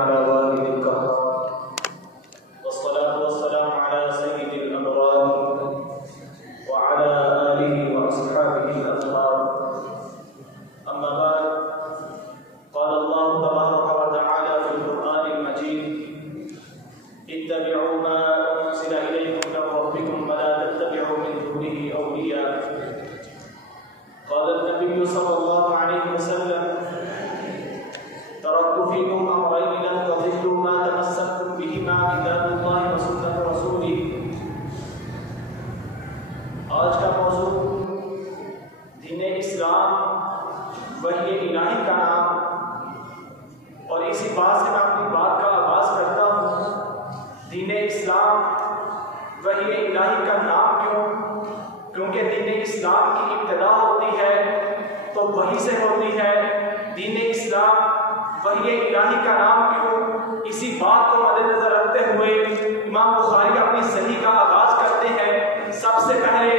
अला वालिदिल कहहार वस्सलातु वस्सलामु अला सय्यिदिल अबरार व अला आलिहि व अस्हाबिहिल अतहार। अम्मा बाद, क़ाल अल्लाहु तबारक व तआला फ़िल क़ुरआनिल मजीद, इत्तबि'ू मा उनज़िला इलैकुम मिन रब्बिकुम व ला तत्तबि'ू मिन दूनिही औलिया। क़ाल an-नबिय्यु सल्लल्लाहु अलैहि वसल्लम, तरक्तु फ़ीकुम अमरैन लन तज़िल्लू मा तमस्सकतुम बिहिमा किताबुल्लाहि व सुन्नतु रसूलिह। आज का मौजू दीन इस्लाम वही इलाही का नाम, और इसी बात से मैं अपनी बात का आगाज करता हूँ। दीन इस्लाम वही इलाही का नाम क्यों? क्योंकि दीन इस्लाम की इब्तिदा होती है तो वही से होती है। दीन इस्लाम वही इलाही का नाम क्यों? इसी बात को मद्देनजर रखते हुए इमाम बुखारी अपनी सही का आगाज करते हैं। सबसे पहले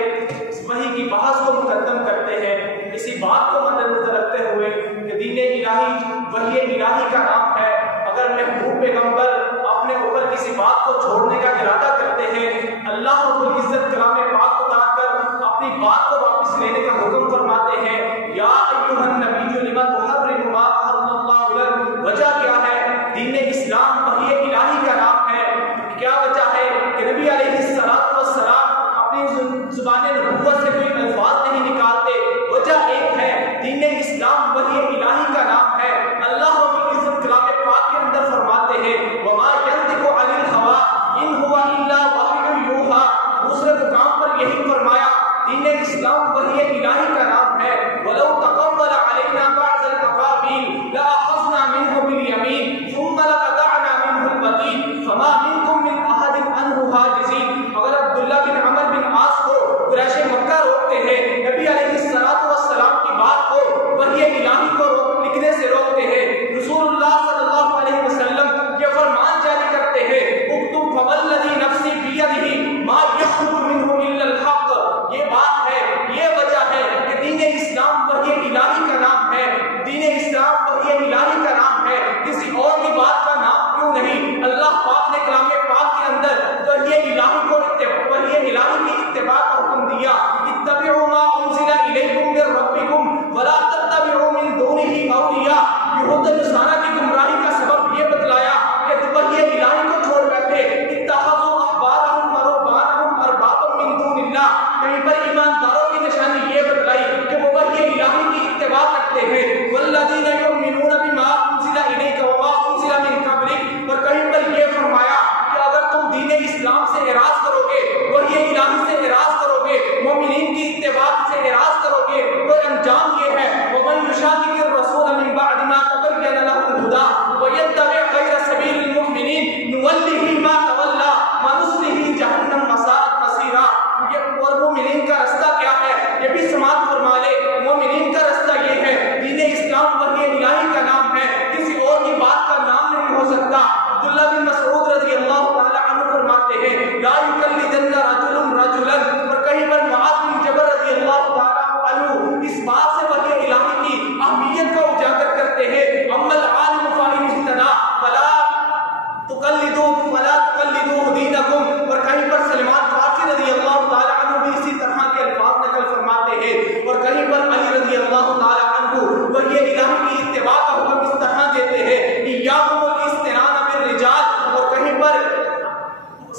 वही की बहस को मुकद्दम करते हैं, इसी बात को मद्देनजर रखते हुए कि दीन इलाही वही इलाही का नाम है। अगर महबूब पैगंबर अपने ऊपर किसी बात को छोड़ने का इरादा करते हैं, अल्लाह रब्बुल इज्जत कलाम पाक उतार कर अपनी बात को वापस लेने का हुक्म फरमाते हैं। या अय्युहन नबिय्यु लिमा तुहर्रिमु मा अहल्लल्लाहु लक। वजह क्या है? दीन इस्लाम वही इलाही का नाम है। क्या वजह है कि नबी अलैहिस्सलातु वस्सलाम अपनी जुबान नबुव्वत से कोई अल्फाज नहीं निकालते। वजह एक है, दीन इस्लाम वही इलाही का नाम है। अल्लाह रब्बुल इज्जत कलाम पाक के अंदर फरमाते हैं, वमा यंतिकु अनिल हवा इन हुवा इल्ला वह्युन यूहा। दूसरे मुकाम पर यही फरमाया, दीन इस्लाम वही इलाही का नाम है। वलौ तक़व्वल अलैना बअज़ल अक़ावील लअख़ज़ना मिन्हु बिल यमीन थुम्मा लक़तअना मिन्हु अल-वतीन फमा मिनकुम मिन अहदिन अन्हु हाजिज़ीन। अगर अब्दुल्लाह बिन अमर बिन आस को कुरैश मक्का रोकते हैं, नबी अलैहिस्सलातु वस्सलाम की बात को वही इलाही को लिखने से रोकते हैं, रसूलुल्लाह सल्लल्लाहु अलैहि वसल्लम ये फरमान जारी करते हैं, उक्तुब फवल्लज़ी नफ्सी बियदिही मा यख़रुजु मिन्हु इल्ला अल-हक़। ये बात है, ये वजह है कि दीन इस्लाम वही इलाही का नाम है। दीन इस्लाम वही इलाही का नाम है, किसी और की बात का नाम क्यों नहीं? अल्लाह पाक ने कलाम पाक के अंदर वही इलाही को वही इलाही की इत्तिबा का हुक्म दिया। इत्तबिउ मा उनज़िला इलैकुम मिन रब्बिकुम व ला तत्तबिउ मिन दूनिही औलिया। यहूद नसारा की गुमराही का सबब ये बतलाया कि वही इलाही को छोड़ बैठे। इत्तखज़ू अहबारहुम व रुहबानहुम अरबाबम मिन दूनिल्लाह। कहीं पर ईमानदारों की निशानी ये बतलाई कि वो वही इलाही की इत्तिबा करते हैं। वल्लज़ीना युमिनूना बिमा उनज़िला इलैका व मा उनज़िला मिन क़ब्लिक। और कहीं पर ये फरमाया कि अगर तुम दीन इस्लाम से इराज करोगे, वही इलाही से इराज करोगे, मोमिनीन की इत्तिबा से इराज करोगे, तो अंजाम ये है, वमन युशाक़िक़िर रसूल मिन बअदि मा तबय्यन लहुल हुदा व यत्तबि' गैर सबीलिल मुमिनीन नुवल्लिही मा तवल्ला व नुस्लिही जहन्नम वसाअत मसीरा। ये और मोमिनीन का रास्ता क्या है, ये भी समाअत फरमा ले। मोमिनीन का रास्ता ये है, दीन इस्लाम वही इलाही का नाम है, किसी और की बात का नाम नहीं हो सकता। अब्दुल्लाह बिन मसऊद रज़ियल्लाहु ताला अन्हु फरमाते हैं, ला युकल्लिदन्ना रजुलन रजुलन। और कहीं पर मुआज़ बिन जबल रज़ियल्लाहु ताला अन्हु इस बात से वही इलाही की अहमियत को उजागर करते हैं, अम्मल आलिम फ़इन इह्तदा फला तुकल्लिदू दीनकुम। और कहीं पर सलमान फारसी रज़ियल्लाहु ताला अन्हु भी इसी तरह के अल्फाज नकल फरमाते हैं। और कहीं पर अली रज़ियल्लाहु ताला अन्हु वही इलाही की इत्तिबा का हुक्म इस तरह देते हैं, इय्याकुमुल इस्तिनान बिर रिजाल। और कहीं पर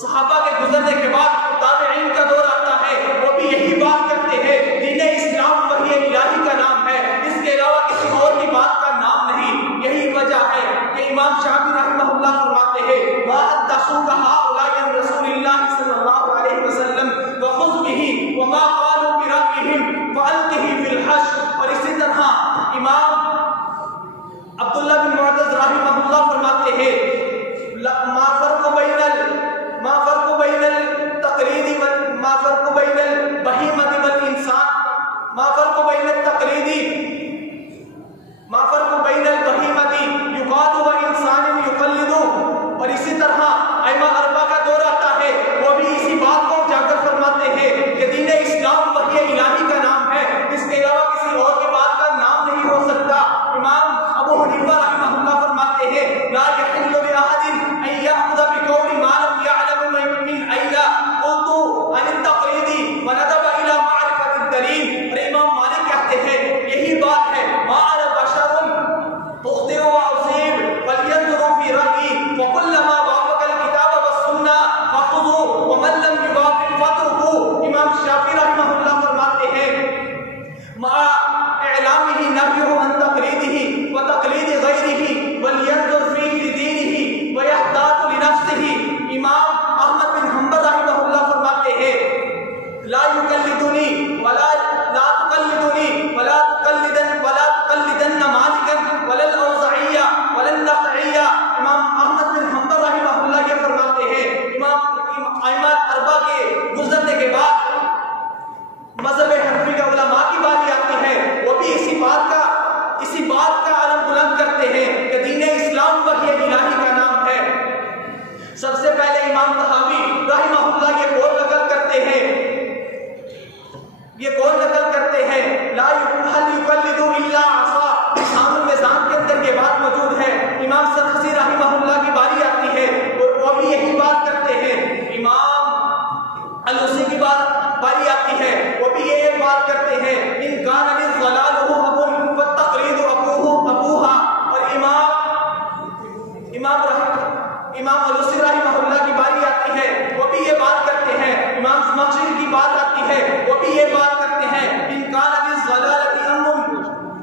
सहाबा के गुजरने के बाद ताबईन का दौर आता है, वो भी यही बात करते हैं, दीन इस्लाम वही इलाही का नाम है, इसके अलावा किसी और की बात का नाम नहीं। यही वजह है कि इमाम शाफी रहमतुल्लाह फरमाते हैं, मा अद्दसूका हाउलाइ अन रसूलिल्लाह सल्लल्लाहु अलैहि वसल्लम व खुज़ बिही व मा क़ालू बिरअयहिम फअल्क़िही फिल हश्र। और इसी तरह इमाम अब्दुल्लाह बिन मुअद्दज़ रहमतुल्लाह फरमाते हैं, मा फ़र्क़ु बैनल तक़लीदी व मा फ़र्क़ु बैनल बहीमति वल इंसान मा फ़र्क़ु बैनल तक़लीदी मा फ़र्क़ु बैनल बहीमति युक़ादु व इंसान युक़ल्लिदु। और इसी तरह अइम्मा अरबा इमाम अलूसी रहमहुल्लाह की बारी आती है, वो भी ये बात करते हैं। इमाम ज़मख़शरी की बात आती है, वो भी ये बात करते हैं, इन कान लिज़्ज़लालति अम्मुन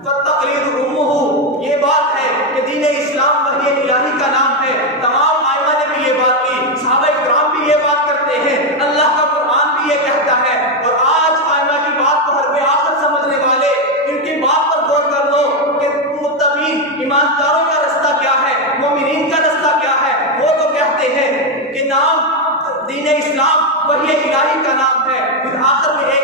फत्तक़लीदु उम्मुहु। ये बात है कि दीन इस्लाम वही इलाही का नाम है। तमाम आइमा ने भी ये बात की, सहाबा इकराम भी ये बात करते हैं, अल्लाह का कुरान भी ये कहता है। और आज आइमा की बात को हर आखिर समझने वाले इनकी बात पर गौर कर लो कि मुत्तक़ीन ईमानदारों का रास्ता क्या है, मोमिनीन का रास्ता क्या है। वो तो कहते हैं कि नाम दीन इस्लाम वही इलाही का नाम है। फिर आखिर में